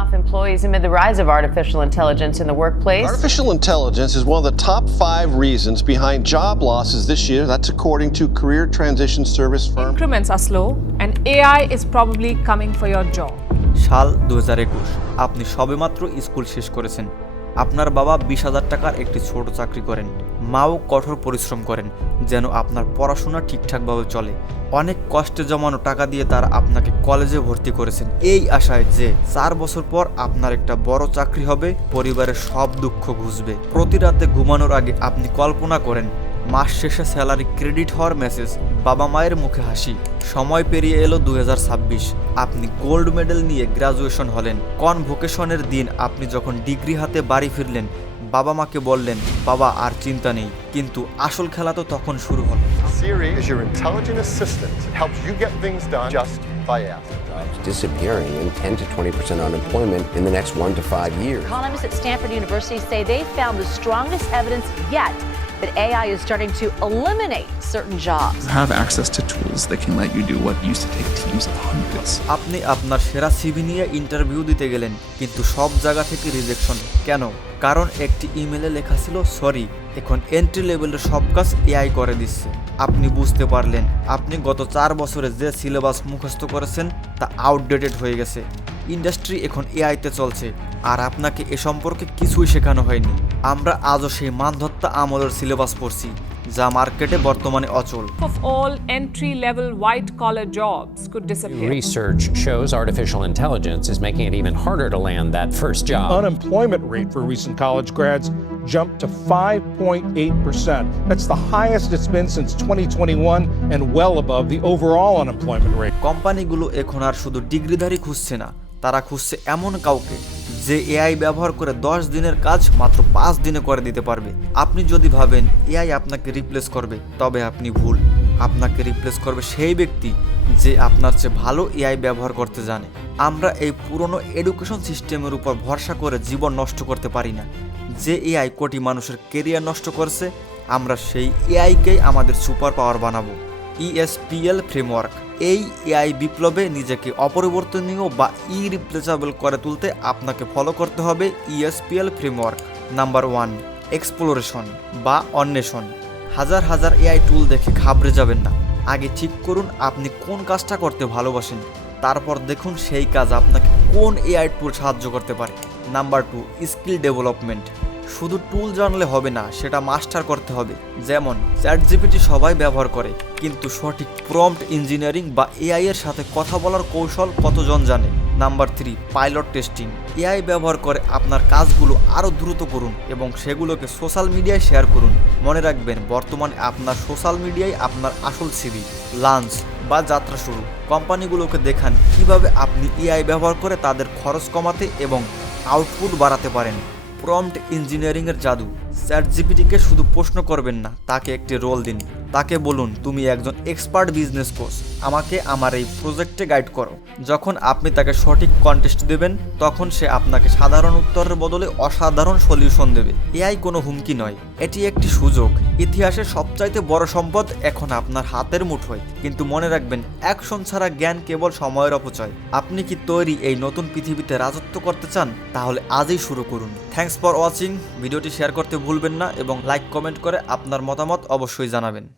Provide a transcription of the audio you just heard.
off employees amid the rise of artificial intelligence in the workplace. Artificial intelligence is one of the top 5 reasons behind job losses this year. That's according to career transition service firm. Increments are slow and AI is probably coming for your job. সাল 2021, আপনি সবেমাত্র school শেষ করেছেন। আপনার বাবা 20,000 টাকার একটি ছোট চাকরি করেন, মাও কঠোর পরিশ্রম করেন যেন আপনার পড়াশোনা ঠিকঠাকভাবে চলে। অনেক কষ্টে জমানো টাকা দিয়ে তারা আপনাকে কলেজে ভর্তি করেছেন এই আশায় যে 4 বছর পর আপনার একটা বড় চাকরি হবে, পরিবারের সব দুঃখ ঘুচবে। প্রতি রাতে ঘুমানোর আগে আপনি কল্পনা করেন মাস শেষে স্যালারি ক্রেডিট হওয়ার মেসেজ, বাবা মায়ের মুখে হাসি। সময় পেরিয়ে এলো 2026, আপনি গোল্ড মেডেল নিয়ে গ্রাজুয়েশন হলেন। কনভোকেশনের দিন আপনি যখন ডিগ্রি হাতে বাড়ি ফিরলেন, বাবা মাকে বললেন বাবা আর চিন্তা নেই, কিন্তু আসল খেলা তো তখন শুরু হলো। Siri is your intelligent assistant. It helps you get things done just by asking. Disappearing and 10 to 20% unemployment in the next 1 to 5 years. Economists at Stanford University say they found the strongest evidence yet that AI is starting to eliminate certain jobs. Have access to tools that can let you do what used to take teams of hundreds. আপনি আপনার সেরা CV নিয়ে interview দিতে গেলেন, কিন্তু সব জায়গা থেকে রিজেকশন। কেন? কারণ একটি ইমেলে লেখা ছিল সরি, এখন এন্ট্রি লেভেলের সব কাজ এআই করে দিচ্ছে। আপনি বুঝতে পারলেন আপনি গত 4 বছরে যে সিলেবাস মুখস্থ করেছেন তা আউটডেটেড হয়ে গেছে। ইন্ডাস্ট্রি এখন এআইতে চলছে আর আপনাকে এ সম্পর্কে কিছুই শেখানো হয়নি। আমরা আজও সেই মানধত্তা আমলের সিলেবাস পড়ছি যা মার্কেটে বর্তমানে অচল। Of all entry-level white-collar jobs could disappear. Research shows artificial intelligence is making it even harder to land that first job. Unemployment rate for recent college grads jumped to 5.8%. That's the highest it's been since 2021 and well above the overall unemployment rate. কোম্পানিগুলো এখন আর শুধু ডিগ্রিধারী খুঁজছে না, তারা খুঁজছে এমন কাউকে যে এআই ব্যবহার করে 10 দিনের কাজ মাত্র 5 দিনে করে দিতে পারবে। আপনি যদি ভাবেন এআই আপনাকে রিপ্লেস করবে, তবে আপনি ভুল। আপনাকে রিপ্লেস করবে সেই ব্যক্তি যে আপনার চেয়ে ভালো এআই ব্যবহার করতে জানে। আমরা এই পুরনো এডুকেশন সিস্টেমের উপর ভরসা করে জীবন নষ্ট করতে পারি না। যে এআই কোটি মানুষের কেরিয়ার নষ্ট করছে, আমরা সেই এআইকেই আমাদের সুপার পাওয়ার বানাবো। ESPL framework. এই এআই বিপ্লবে নিজেকে অপরিবর্তনীয় বা ইরিপ্লেসেবল করে তুলতে আপনাকে ফলো করতে হবে ESPL ফ্রেমওয়ার্ক। নাম্বার 1, এক্সপ্লোরেশন বা অন্বেষণ। হাজার হাজার এআই টুল দেখে ঘাবড়ে যাবেন না। আগে ঠিক করুন আপনি কোন কাজটা করতে ভালোবাসেন, তারপর দেখুন সেই কাজ আপনাকে কোন এআই টুল সাহায্য করতে পারে। Number 2, skill development. শুধু টুল জানলে হবে না, সেটা মাস্টার করতে হবে। যেমন চ্যাটজিপিটি সবাই ব্যবহার করে, কিন্তু সঠিক প্রম্পট ইঞ্জিনিয়ারিং বা এআই এর সাথে কথা বলার কৌশল কতজন জানে। Number 3, pilot testing. এআই ব্যবহার করে আপনার কাজগুলো আরও দ্রুত করুন এবং সেগুলোকে সোশ্যাল মিডিয়ায় শেয়ার করুন। মনে রাখবেন বর্তমানে আপনার সোশ্যাল মিডিয়ায় আপনার আসল সিভি। লাঞ্চ বা যাত্রা শুরু। কোম্পানিগুলোকে দেখান কিভাবে আপনি এআই ব্যবহার করে তাদের খরচ কমাতে এবং আউটপুট বাড়াতে পারেন। প্রম্পট ইঞ্জিনিয়ারিংয়ের জাদু। চ্যাটজিপিটিকে শুধু প্রশ্ন করবেন না, তাকে একটি রোল দিন। তাকে বলুন তুমি একজন এক্সপার্ট বিজনেস কোচ, আমাকে আমার এই প্রজেক্টে গাইড করো। যখন আপনি তাকে সঠিক কন্টেস্ট দেবেন, তখন সে আপনাকে সাধারণ উত্তরের বদলে অসাধারণ সলিউশন দেবে। এআই কোনো হুমকি নয়, এটি একটি সুযোগ। ইতিহাসের সবচাইতে বড় সম্পদ এখন আপনার হাতের মুঠোয়, কিন্তু মনে রাখবেন অ্যাকশন ছাড়া জ্ঞান কেবল সময়ের অপচয়। আপনি কি তৈরি এই নতুন পৃথিবীতে রাজত্ব করতে চান? তাহলে আজই শুরু করুন। Thanks for watching. ভিডিওটি শেয়ার করতে ভুলবেন না এবং লাইক কমেন্ট করে আপনার মতামত অবশ্যই জানাবেন।